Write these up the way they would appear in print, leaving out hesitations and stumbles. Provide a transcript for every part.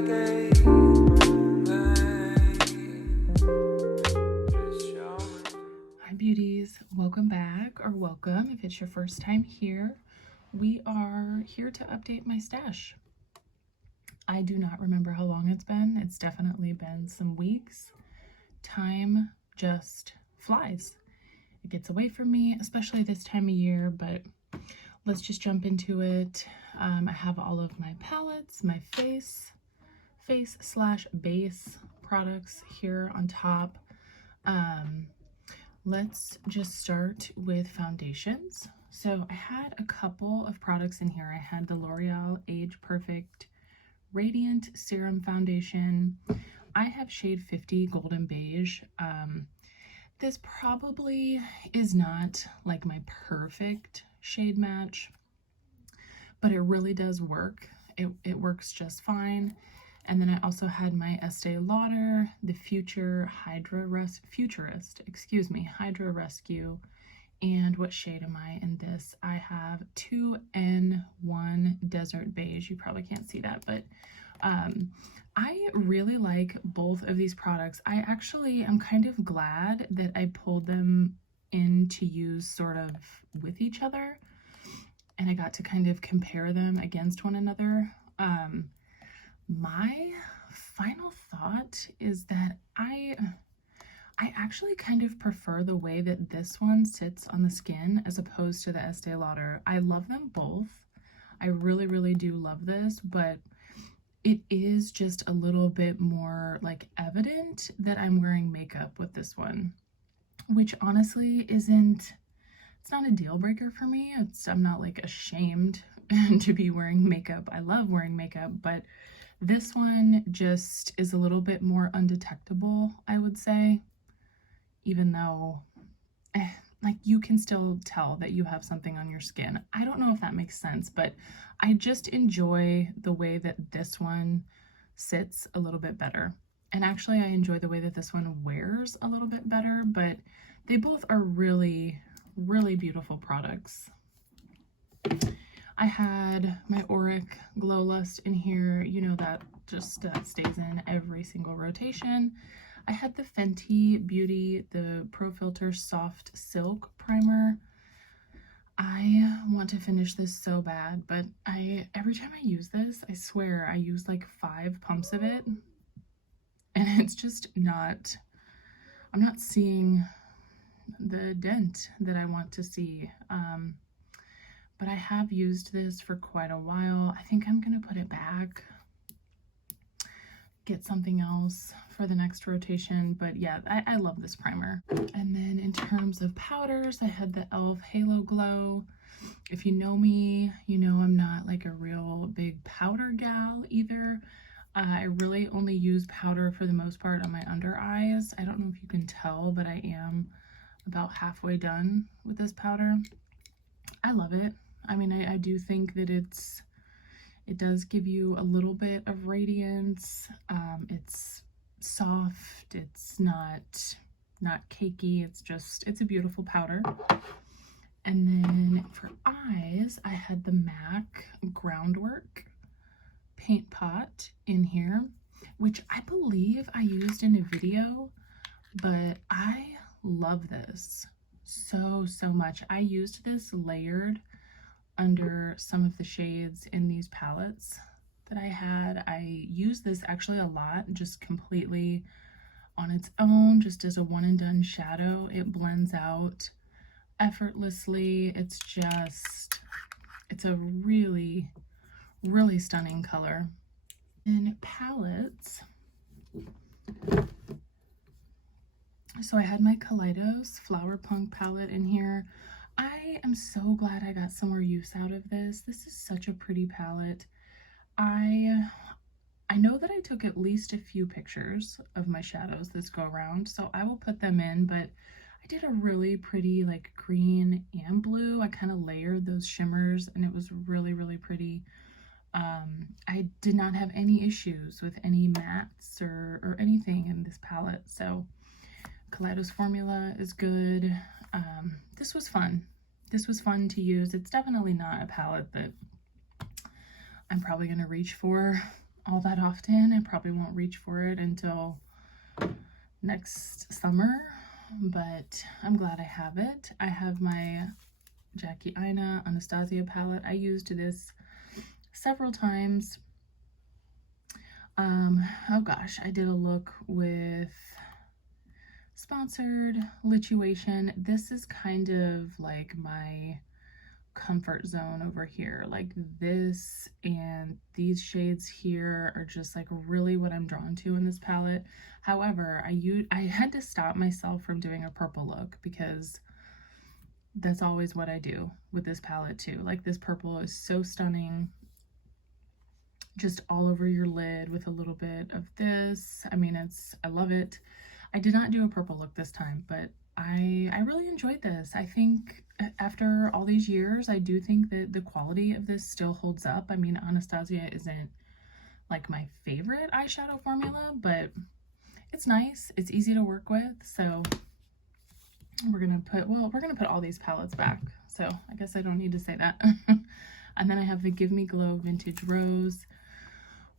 Hi beauties, welcome back, or welcome if it's your first time here. We are here to update my stash. I do not remember how long it's been. It's definitely been some weeks. Time just flies. It gets away from me, especially this time of year, but let's just jump into it. I have all of my palettes, my face / base products here on top. Let's just start with foundations. So I had a couple of products in here. I had the L'Oreal Age Perfect Radiant Serum Foundation. I have shade 50 Golden Beige. This probably is not like my perfect shade match, but it really does work. It works just fine. And then I also had my Estee Lauder, the Hydra Rescue. And what shade am I in this? I have 2N1 Desert Beige. You probably can't see that, but I really like both of these products. I actually am kind of glad that I pulled them in to use sort of with each other, and I got to kind of compare them against one another. My final thought is that I actually kind of prefer the way that this one sits on the skin as opposed to the Estee Lauder. I love them both. I really, really do love this, but it is just a little bit more like evident that I'm wearing makeup with this one, which honestly it's not a deal breaker for me. I'm not like ashamed to be wearing makeup. I love wearing makeup, but this one just is a little bit more undetectable, I would say, even though like you can still tell that you have something on your skin. I don't know if that makes sense, but I just enjoy the way that this one sits a little bit better. And actually I enjoy the way that this one wears a little bit better, but they both are really, really beautiful products. I had my Auric Glow Lust in here. You know, that just stays in every single rotation. I had the Fenty Beauty, the Pro Filter Soft Silk Primer. I want to finish this so bad, but every time I use this, I swear I use like 5 pumps of it, and it's just not, I'm not seeing the dent that I want to see. But I have used this for quite a while. I think I'm gonna put it back, get something else for the next rotation. But yeah, I love this primer. And then in terms of powders, I had the e.l.f. Halo Glow. If you know me, you know I'm not like a real big powder gal either. I really only use powder for the most part on my under eyes. I don't know if you can tell, but I am about halfway done with this powder. I love it. I mean, I do think that it does give you a little bit of radiance. It's soft, it's not cakey, it's a beautiful powder. And then for eyes, I had the MAC Groundwork Paint Pot in here, which I believe I used in a video, but I love this so much. I used this layered under some of the shades in these palettes that I had. I use this actually a lot, just completely on its own, just as a one and done shadow. It blends out effortlessly. It's a really, really stunning color. And palettes, so I had my Kaleidos Flower Punk palette in here. I am so glad I got some more use out of this. This is such a pretty palette. I know that I took at least a few pictures of my shadows this go around, so I will put them in, but I did a really pretty like green and blue. I kind of layered those shimmers and it was really, really pretty. I did not have any issues with any mattes or anything in this palette, so Kaleidos formula is good. This was fun. This was fun to use. It's definitely not a palette that I'm probably going to reach for all that often. I probably won't reach for it until next summer, but I'm glad I have it. I have my Jackie Aina Anastasia palette. I used this several times. Oh gosh, I did a look with Sponsored Lituation. This is kind of like my comfort zone over here. Like this and these shades here are just like really what I'm drawn to in this palette. However, I had to stop myself from doing a purple look because that's always what I do with this palette too. Like this purple is so stunning, just all over your lid with a little bit of this. I mean, I love it. I did not do a purple look this time, but I really enjoyed this. I think after all these years, I do think that the quality of this still holds up. I mean, Anastasia isn't like my favorite eyeshadow formula, but it's nice. It's easy to work with. So we're gonna put all these palettes back. So I guess I don't need to say that. And then I have the Give Me Glow Vintage Rose,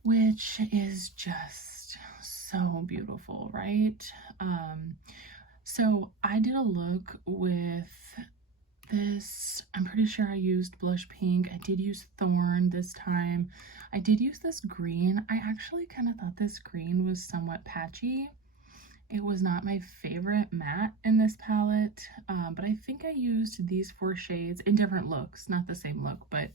which is just so beautiful, right? So I did a look with this. I'm pretty sure I used blush pink. I did use Thorn this time. I did use this green. I actually kind of thought this green was somewhat patchy. It was not my favorite matte in this palette, but I think I used these 4 shades in different looks, not the same look, but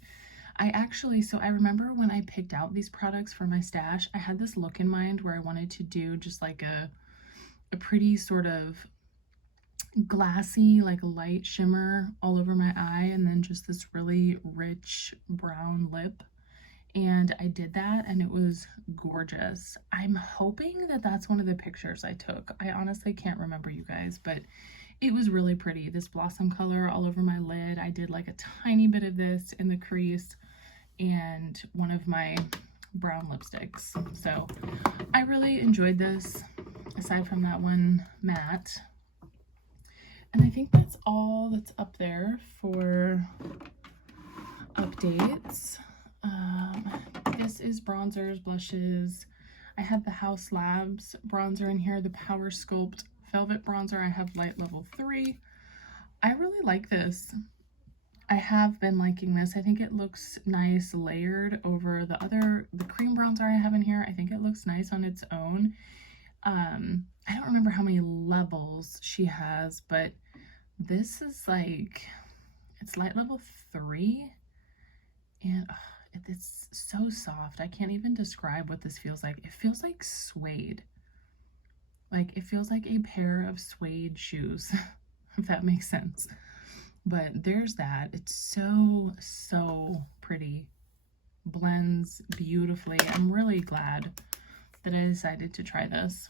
so I remember when I picked out these products for my stash, I had this look in mind where I wanted to do just like a pretty sort of glassy, like light shimmer all over my eye, and then just this really rich brown lip. And I did that and it was gorgeous. I'm hoping that that's one of the pictures I took. I honestly can't remember, you guys, but it was really pretty. This blossom color all over my lid. I did like a tiny bit of this in the crease and one of my brown lipsticks. So I really enjoyed this, aside from that one matte. And I think that's all that's up there for updates. This is bronzers, blushes. I have the House Labs bronzer in here, the Power Sculpt Velvet Bronzer. I have light level 3. I really like this. I have been liking this. I think it looks nice layered over the cream bronzer I have in here. I think it looks nice on its own. I don't remember how many levels she has, but this is like, it's light level 3, and it's so soft. I can't even describe what this feels like. It feels like suede. Like, it feels like a pair of suede shoes, if that makes sense. But there's that. It's so pretty. Blends beautifully. I'm really glad that I decided to try this.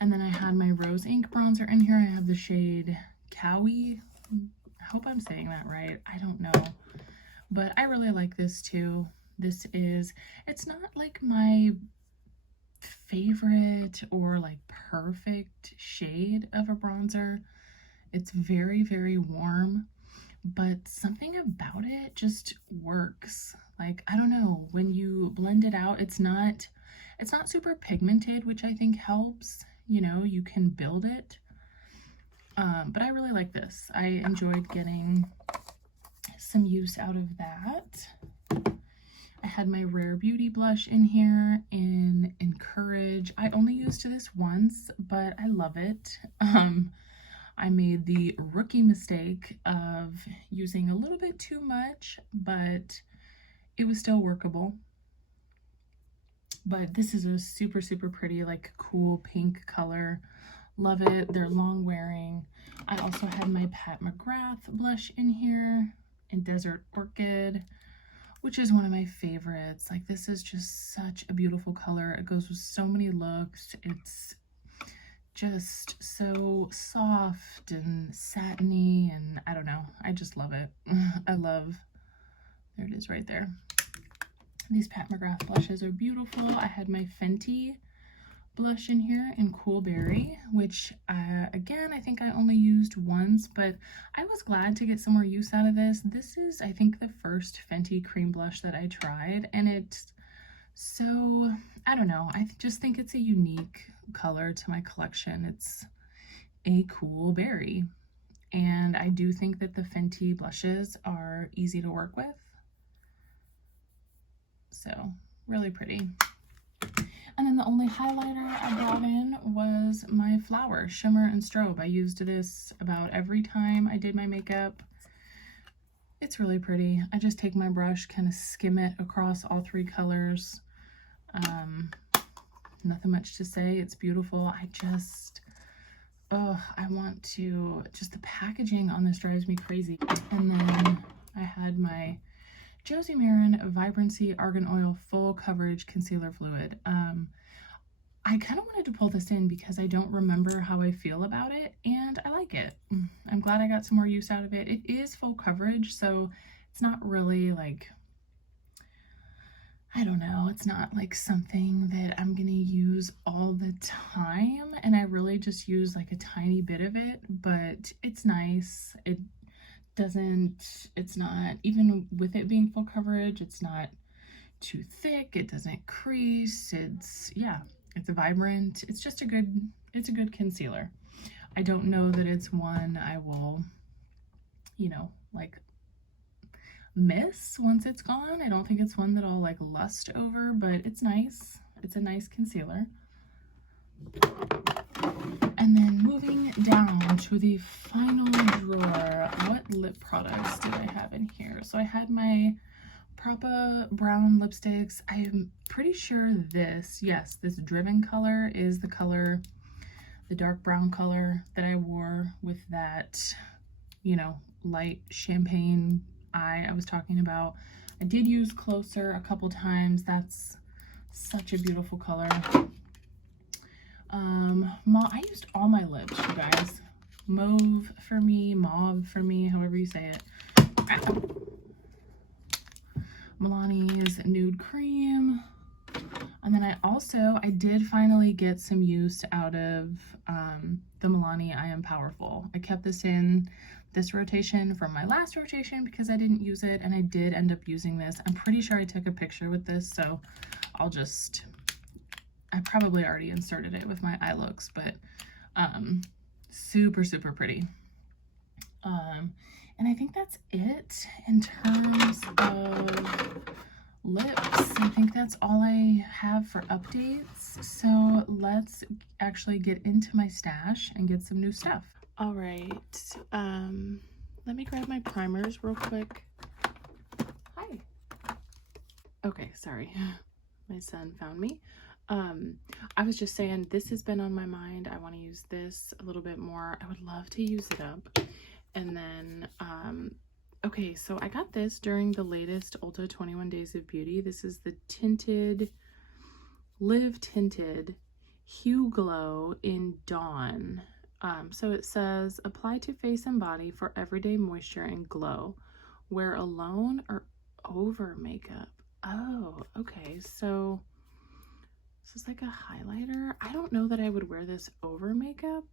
And then I had my Rose Ink bronzer in here. I have the shade Cowie. I hope I'm saying that right. I don't know. But I really like this too. It's not like my favorite or like perfect shade of a bronzer. It's very, very warm, but something about it just works. Like, I don't know, when you blend it out, it's not super pigmented, which I think helps. You know, you can build it. But I really like this. I enjoyed getting some use out of that. I had my Rare Beauty blush in here in Encourage. I only used this once, but I love it. I made the rookie mistake of using a little bit too much, but it was still workable. But this is a super, super pretty, like cool pink color. Love it. They're long wearing. I also had my Pat McGrath blush in here in Desert Orchid, which is one of my favorites. Like, this is just such a beautiful color. It goes with so many looks. It's just so soft and satiny, and I don't know. I just love it. There it is right there. These Pat McGrath blushes are beautiful. I had my Fenty blush in here in Cool Berry, which again, I think I only used once, but I was glad to get some more use out of this. This is, I think, the first Fenty cream blush that I tried, and it's So I don't know. I just think it's a unique color to my collection. It's a cool berry. And I do think that the Fenty blushes are easy to work with. So really pretty. And then the only highlighter I brought in was my Flower Shimmer and Strobe. I used this about every time I did my makeup. It's really pretty. I just take my brush, kind of skim it across all three colors. Nothing much to say. It's beautiful. I want to, just the packaging on this drives me crazy. And then I had my Josie Maran Vibrancy Argan Oil Full Coverage Concealer Fluid. I kind of wanted to pull this in because I don't remember how I feel about it, and I like it. I'm glad I got some more use out of it. It is full coverage, so it's not really like, I don't know, it's not like something that I'm gonna use all the time, and I really just use like a tiny bit of it, but it's nice. It's not, even with it being full coverage, it's not too thick, it doesn't crease, it's a vibrant, it's a good concealer. I don't know that it's one I will, like miss once it's gone. I don't think it's one that I'll like lust over, but it's nice. It's a nice concealer. And then moving down to the final drawer, what lip products did I have in here? So I had my Propa brown lipsticks. I'm pretty sure this Driven color is the color, the dark brown color that I wore with that, light champagne eye I was talking about. I did use Closer a couple times. That's such a beautiful color. I used all my lips, you guys. Mauve for me, however you say it. Milani's Nude Cream. And then I did finally get some use out of the Milani I Am Powerful. I kept this in this rotation from my last rotation because I didn't use it, and I did end up using this. I'm pretty sure I took a picture with this, so I probably already inserted it with my eye looks, but super, super pretty. And I think that's it in terms of lips. I think that's all I have for updates. So let's actually get into my stash and get some new stuff. All right. Let me grab my primers real quick. Hi. Okay, sorry. My son found me. I was just saying, this has been on my mind. I want to use this a little bit more. I would love to use it up. And then, okay, so I got this during the latest Ulta 21 Days of Beauty. This is the Live Tinted Hue Glow in Dawn. So it says, apply to face and body for everyday moisture and glow. Wear alone or over makeup. Oh, okay, so this is like a highlighter. I don't know that I would wear this over makeup.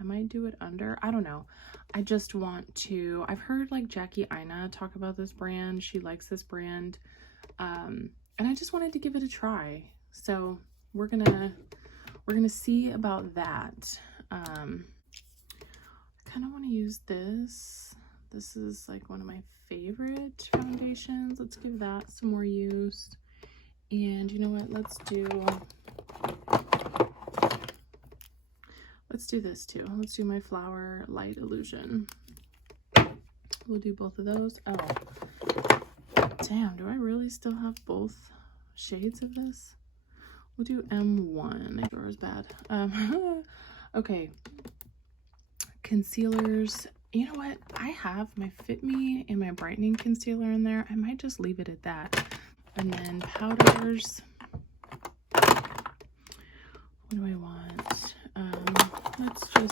I might do it under. I don't know. I just want to, I've heard like Jackie Aina talk about this brand. She likes this brand. And I just wanted to give it a try. So we're gonna see about that. I kind of want to use this. This is like one of my favorite foundations. Let's give that some more use. And you know what? Let's do this too. Let's do my Flower Light Illusion. We'll do both of those. Oh, damn, do I really still have both shades of this? We'll do M1. My drawer is bad. Okay. Concealers. You know what? I have my Fit Me and my brightening concealer in there. I might just leave it at that. And then powders. What do I want? Let's see.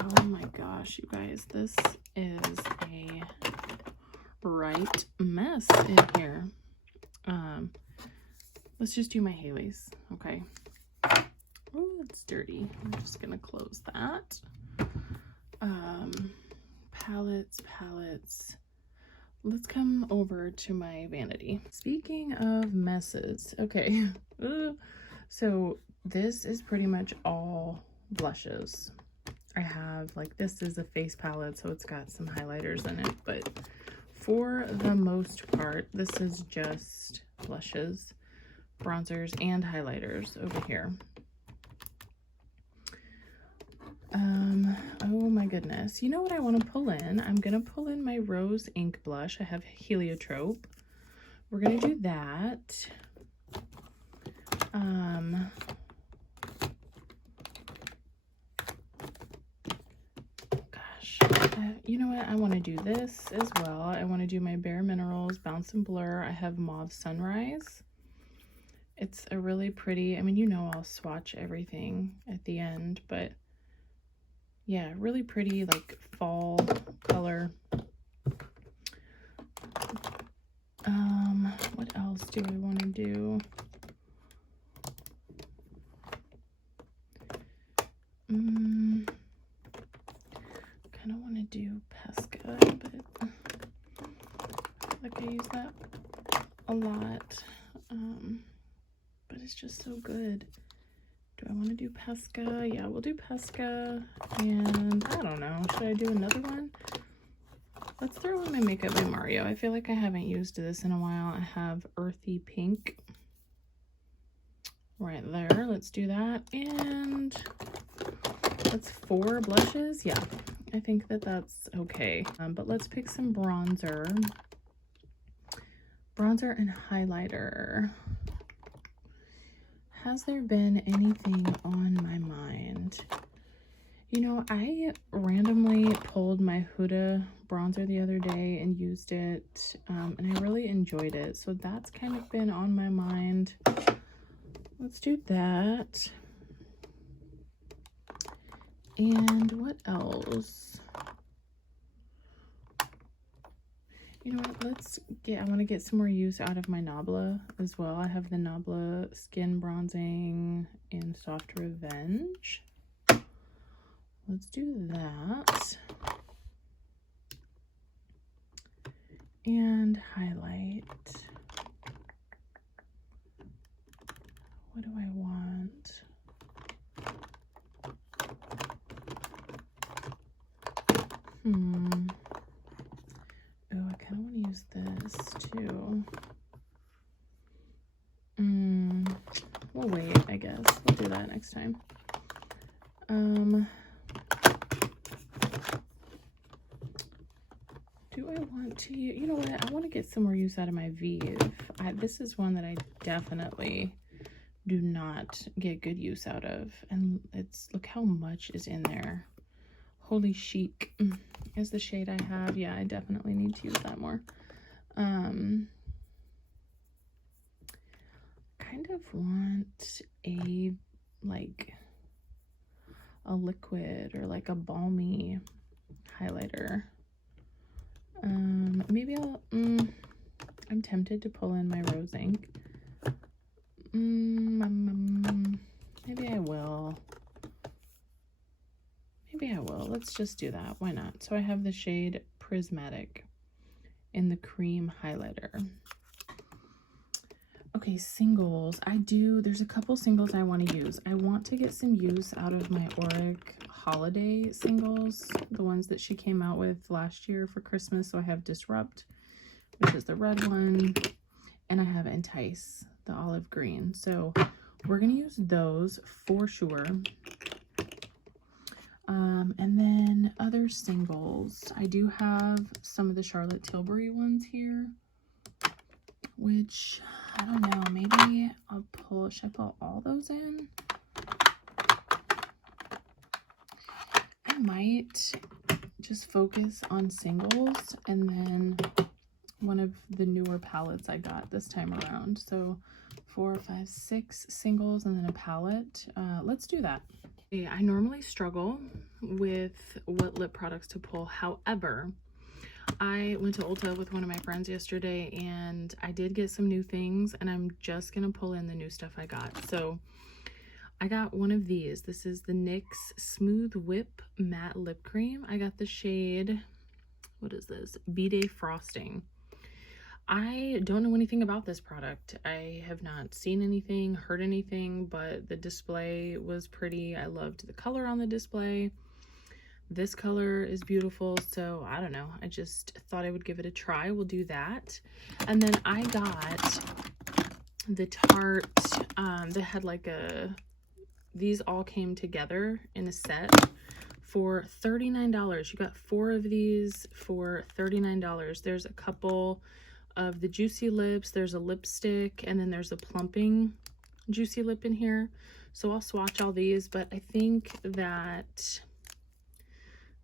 Oh my gosh, you guys, this is a right mess in here. Let's just do my Haley's, okay? Oh, it's dirty. I'm just gonna close that. Palettes. let's come over to my vanity. Speaking of messes, okay. So this is pretty much all blushes. I have, like, this is a face palette, so it's got some highlighters in it, but for the most part, this is just blushes, bronzers, and highlighters over here. Oh my goodness. You know what I want to pull in? I'm going to pull in my Rose Ink blush. I have Heliotrope. We're going to do that. You know what? I want to do this as well. I want to do my Bare Minerals Bounce and Blur. I have Mauve Sunrise. It's a really pretty, I mean, you know, I'll swatch everything at the end, but yeah, really pretty, like, fall color. What else do I want to do? Kind of want to do Pesca, but I feel like I use that a lot. But it's just so good. Do I want to do Pesca? Yeah, we'll do Pesca. And I don't know, should I do another one? Let's throw in my Makeup by Mario. I feel like I haven't used this in a while. I have Earthy Pink right there. Let's do that. And that's 4 blushes. Yeah, I think that that's okay. But let's pick some bronzer. Bronzer and highlighter. Has there been anything on my mind? You know, I randomly pulled my Huda bronzer the other day and used it, and I really enjoyed it. So that's kind of been on my mind. Let's do that. And what else? You know what, I want to get some more use out of my Nabla as well. I have the Nabla Skin Bronzing in Soft Revenge. Let's do that. And highlight. What do I want? Oh, I kind of want to use this too. We'll wait, I guess. We'll do that next time. Do I want to, you know what? I want to get some more use out of my Vive. This is one that I definitely do not get good use out of. And look how much is in there. Holy Chic is the shade I have. Yeah, I definitely need to use that more. Kind of want a, like, a liquid or like a balmy highlighter. Maybe I'm tempted to pull in my Rose Ink. Maybe I will. Let's just do that. Why not? So I have the shade Prismatic in the cream highlighter. Okay, singles. There's a couple singles I want to use. I want to get some use out of my Auric holiday singles, the ones that she came out with last year for Christmas. So I have Disrupt, which is the red one, and I have Entice, the olive green. So we're going to use those for sure. And then other singles. I do have some of the Charlotte Tilbury ones here, which I don't know, maybe should I pull all those in? I might just focus on singles and then one of the newer palettes I got this time around. So 4, 5, 6 singles and then a palette. Let's do that. Okay, I normally struggle with what lip products to pull. However, I went to Ulta with one of my friends yesterday and I did get some new things, and I'm just gonna pull in the new stuff I got. So I got one of these. This is the NYX Smooth Whip Matte Lip Cream. I got the shade, what is this? B-Day Frosting. I don't know anything about this product. I have not seen anything, heard anything, but the display was pretty. I loved the color on the display. This color is beautiful, so I don't know. I just thought I would give it a try. We'll do that. And then I got the Tarte, that had like these all came together in a set for $39. You got 4 of these for $39. There's a couple of the Juicy Lips, there's a lipstick, and then there's a plumping Juicy Lip in here. So I'll swatch all these, but I think that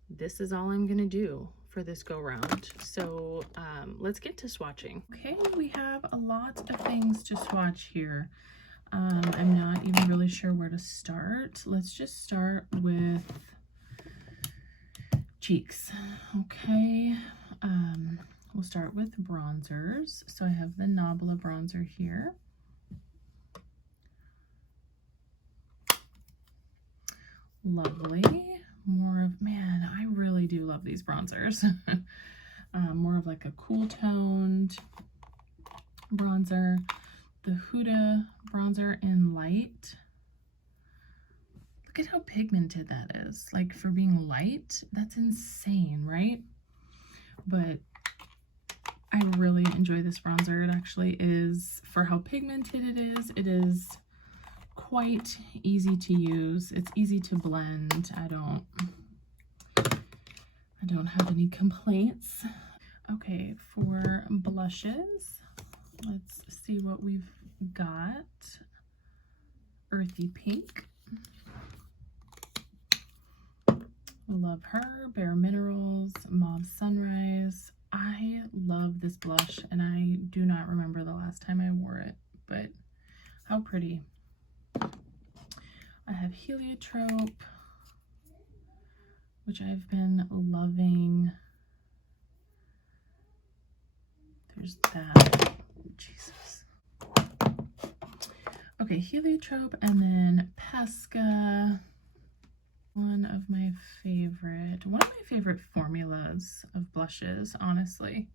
this is all I'm gonna do for this go round. So let's get to swatching. Okay, we have a lot of things to swatch here. I'm not even really sure where to start. Let's just start with cheeks. Okay, we'll start with bronzers. So I have the Nabla bronzer here. Lovely. More of, man, I really do love these bronzers. More of like a cool toned bronzer. The Huda bronzer in light. Look at how pigmented that is. Like, for being light, that's insane, right? But I really enjoy this bronzer. It actually is, for how pigmented it is quite easy to use. It's easy to blend. I don't have any complaints. Okay, for blushes, let's see what we've got. Earthy Pink. Love her. Bare Minerals, Mauve Sunrise. I love this blush, and I do not remember the last time I wore it, but how pretty. I have Heliotrope, which I've been loving. There's that. Jesus. Okay, Heliotrope, and then Pesca. One of my favorite formulas of blushes, honestly.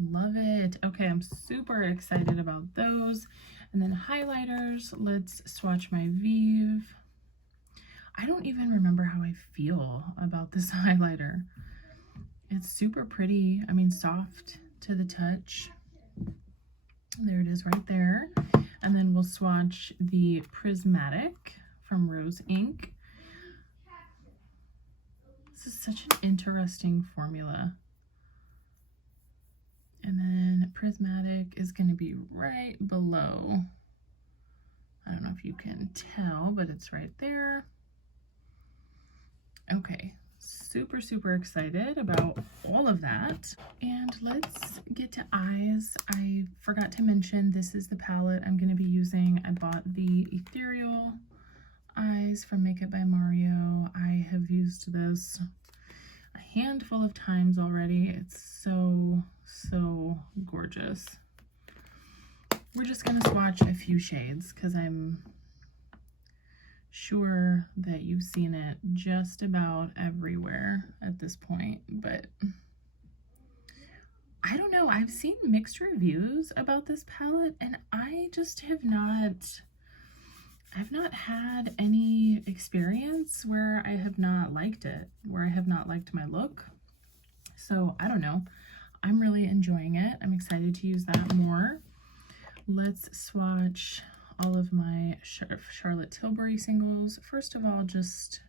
Love it. Okay, I'm super excited about those. And then highlighters, let's swatch my Vive. I don't even remember how I feel about this highlighter. It's super pretty. I mean, soft to the touch. There it is right there. And then we'll swatch the Prismatic from Rose Inc. This is such an interesting formula. And then Prismatic is going to be right below. I don't know if you can tell, but it's right there. Okay, super, super excited about all of that. And let's get to eyes. I forgot to mention, this is the palette I'm going to be using. I bought the Ethereal Eyes from Makeup by Mario. I have used this a handful of times already. It's so, so gorgeous. We're just going to swatch a few shades because I'm sure that you've seen it just about everywhere at this point, but I don't know. I've seen mixed reviews about this palette, and I just have not, I've not had any experience where I have not liked it, where I have not liked my look. So I don't know. I'm really enjoying it. I'm excited to use that more. Let's swatch all of my Charlotte Tilbury singles. First of all, just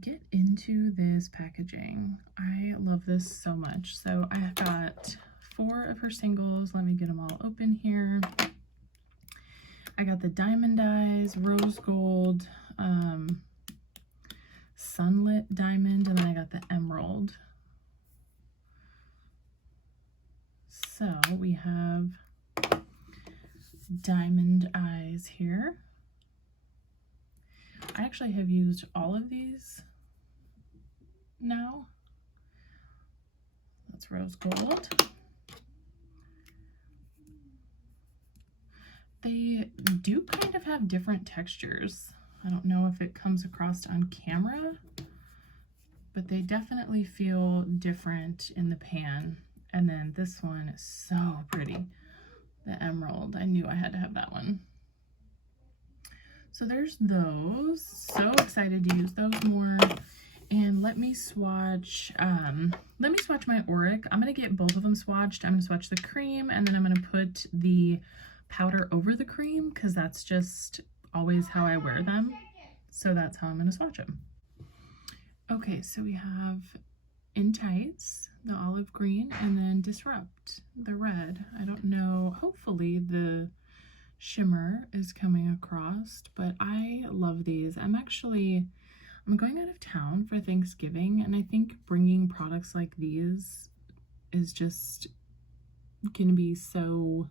get into this packaging. I love this so much. So I got 4 of her singles. Let me get them all open here. I got the Diamond Eyes, Rose Gold, Sunlit Diamond, and then I got the Emerald. So we have Diamond Eyes here. I actually have used all of these now. That's Rose Gold. They do kind of have different textures. I don't know if it comes across on camera, but they definitely feel different in the pan. And then this one is so pretty, the emerald. I knew I had to have that one. So there's those. So excited to use those more. And let me swatch my Auric. I'm gonna get both of them swatched. I'm gonna swatch the cream, and then I'm gonna put the powder over the cream, because that's just always how I wear them. So that's how I'm gonna swatch them. Okay, so we have Entice, the olive green, and then Disrupt, the red. I don't know, hopefully the shimmer is coming across, but I love these. I'm going out of town for Thanksgiving, and I think bringing products like these is just gonna be so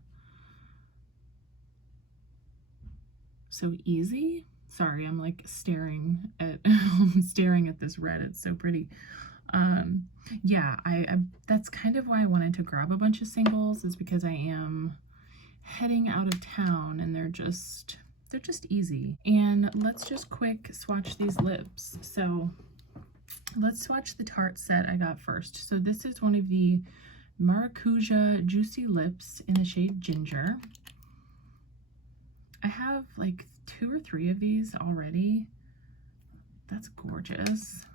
easy. Sorry, I'm like staring at this red. It's so pretty. Yeah, I that's kind of why I wanted to grab a bunch of singles, is because I am heading out of town and they're just easy. And let's just quick swatch these lips. So let's swatch the Tarte set I got first. So this is one of the Maracuja Juicy Lips in the shade Ginger. I have like 2 or 3 of these already. That's gorgeous.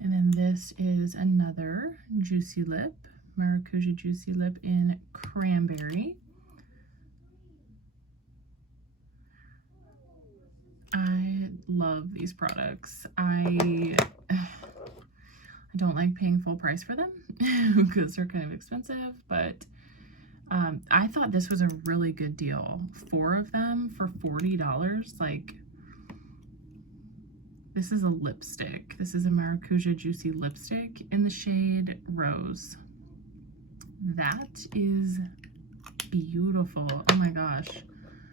And then this is another Juicy Lip, Maracuja Juicy Lip in Cranberry. I love these products. I don't like paying full price for them because they're kind of expensive, but I thought this was a really good deal. 4 of them for $40. Like, this is a lipstick. This is a Maracuja Juicy Lipstick in the shade Rose. That is beautiful. Oh my gosh.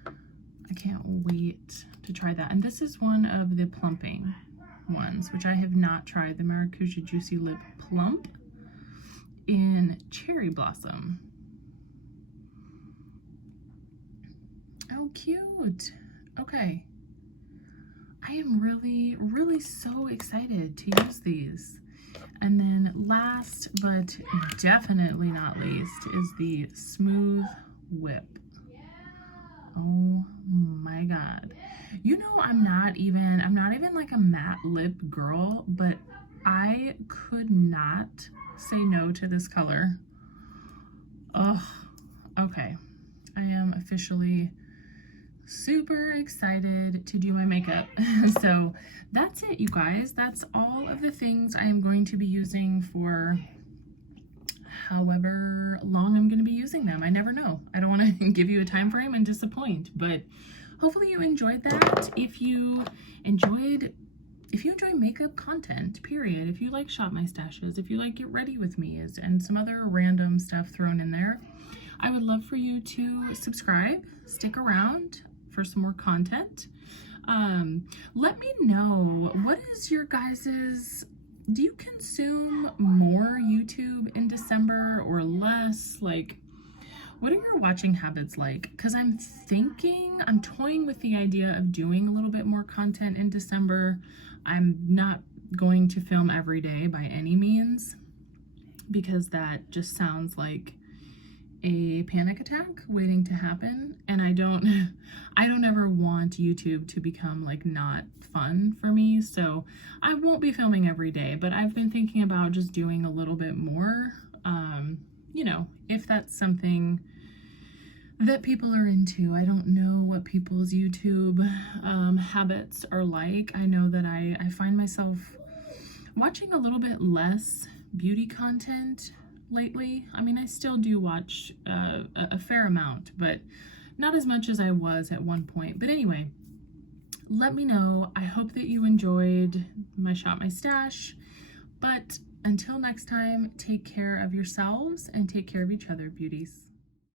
I can't wait to try that. And this is one of the plumping ones, which I have not tried, the Maracuja Juicy Lip Plump in Cherry Blossom. Oh, cute. Okay. I am really so excited to use these. And then last but definitely not least is the Smooth Whip. Oh my god. You know, I'm not even like a matte lip girl, but I could not say no to this color. Oh, okay. I am officially super excited to do my makeup. So that's it, you guys. That's all of the things I am going to be using for however long I'm going to be using them. I never know. I don't want to give you a time frame and disappoint, but hopefully you enjoyed that. If you enjoy makeup content, period, if you like Shop My Stashes, if you like Get Ready With Me and some other random stuff thrown in there, I would love for you to subscribe, stick around for some more content. Let me know, what is your guys's, do you consume more YouTube in December or less? Like, what are your watching habits like? Because I'm toying with the idea of doing a little bit more content in December. I'm not going to film every day by any means, because that just sounds like a panic attack waiting to happen, and I don't ever want YouTube to become like not fun for me, so I won't be filming every day, but I've been thinking about just doing a little bit more, you know, if that's something that people are into. I don't know what people's YouTube habits are like. I know that I find myself watching a little bit less beauty content lately. I mean, I still do watch a fair amount, but not as much as I was at one point. But anyway, let me know. I hope that you enjoyed my Shop My Stash. But until next time, take care of yourselves and take care of each other, beauties.